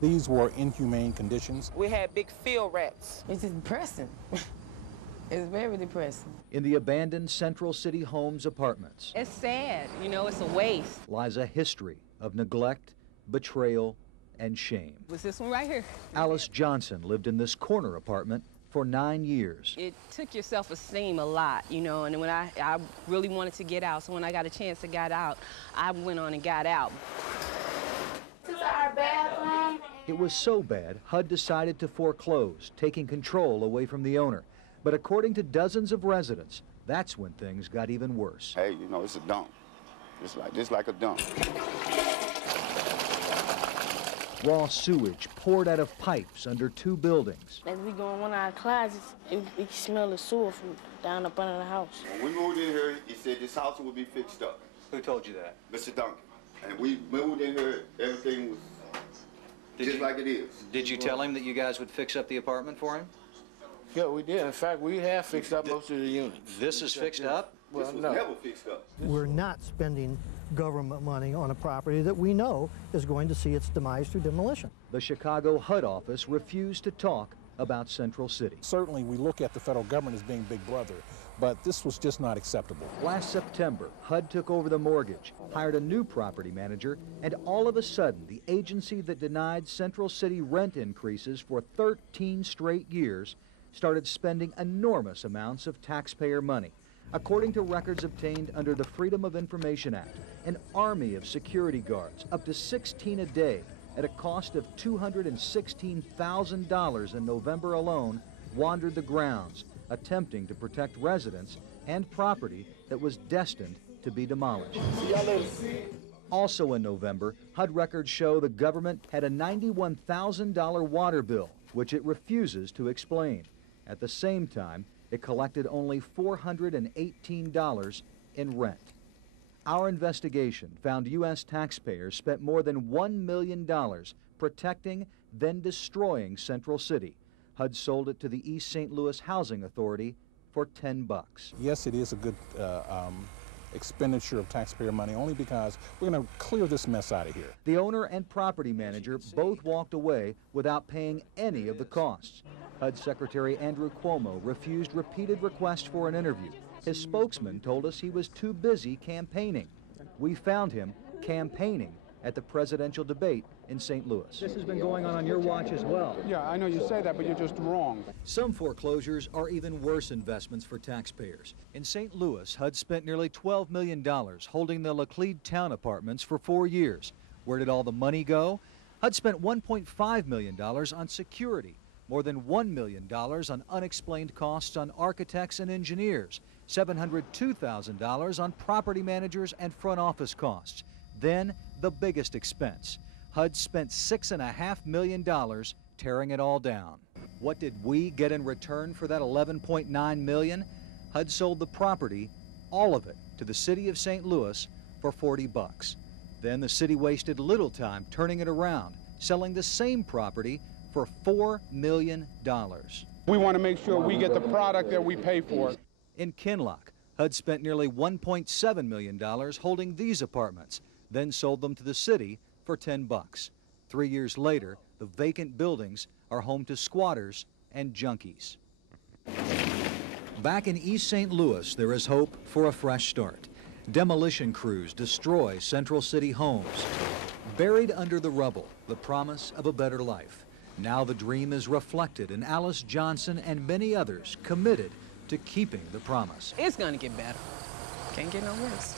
These were inhumane conditions. We had big field rats. It's just depressing. It's very depressing. In the abandoned Central City Homes apartments, It's sad, you know, it's a waste. lies a history of neglect, betrayal, and shame. It was this one right here. Alice Johnson lived in this corner apartment for 9 years. It took your self-esteem a lot, you know, and when I really wanted to get out, so when I got a chance to get out, I went on and got out. This is our bathroom. It was so bad, HUD decided to foreclose, taking control away from the owner. But according to dozens of residents, that's when things got even worse. Hey, you know, it's a dump. It's just like a dump. Raw sewage poured out of pipes under 2 buildings. As we go in one of our closets, we can smell the sewer from down up under the house. When we moved in here, he said this house would be fixed up. Who told you that? Mr. Duncan. And we moved in here, everything was just like it is. Did you tell him that you guys would fix up the apartment for him? Yeah, we did. In fact, we have fixed up most of the units. This is fixed up? This was never fixed up. We're not spending government money on a property that we know is going to see its demise through demolition. The Chicago HUD office refused to talk about Central City. Certainly, we look at the federal government as being big brother, but this was just not acceptable. Last September, HUD took over the mortgage, hired a new property manager, and all of a sudden, the agency that denied Central City rent increases for 13 straight years started spending enormous amounts of taxpayer money. According to records obtained under the Freedom of Information Act, an army of security guards, up to 16 a day, at a cost of $216,000 in November alone, wandered the grounds, attempting to protect residents and property that was destined to be demolished. Also in November, HUD records show the government had a $91,000 water bill, which it refuses to explain. At the same time, it collected only $418 in rent. Our investigation found U.S. taxpayers spent more than $1 million protecting, then destroying Central City. HUD sold it to the East St. Louis Housing Authority for $10. Yes, it is a good expenditure of taxpayer money, only because we're going to clear this mess out of here. The owner and property manager both walked away without paying any of the costs. HUD Secretary Andrew Cuomo refused repeated requests for an interview. His spokesman told us he was too busy campaigning. We found him campaigning at the presidential debate in St. Louis. This has been going on your watch as well. Yeah, I know you say that, but you're just wrong. Some foreclosures are even worse investments for taxpayers. In St. Louis, HUD spent nearly $12 million holding the Laclede Town apartments for 4 years. Where did all the money go? HUD spent $1.5 million on security, more than $1 million on unexplained costs on architects and engineers, $702,000 on property managers and front office costs. Then, the biggest expense. HUD spent $6.5 million tearing it all down. What did we get in return for that $11.9 million? HUD sold the property, all of it, to the city of St. Louis for $40. Then the city wasted little time turning it around, selling the same property for $4 million. We want to make sure we get the product that we pay for. In Kinloch, HUD spent nearly $1.7 million holding these apartments, then sold them to the city for $10. 3 years later, the vacant buildings are home to squatters and junkies. Back in East St. Louis, there is hope for a fresh start. Demolition crews destroy Central City homes. Buried under the rubble, the promise of a better life. Now the dream is reflected in Alice Johnson and many others committed to keeping the promise. It's gonna get better. Can't get no worse.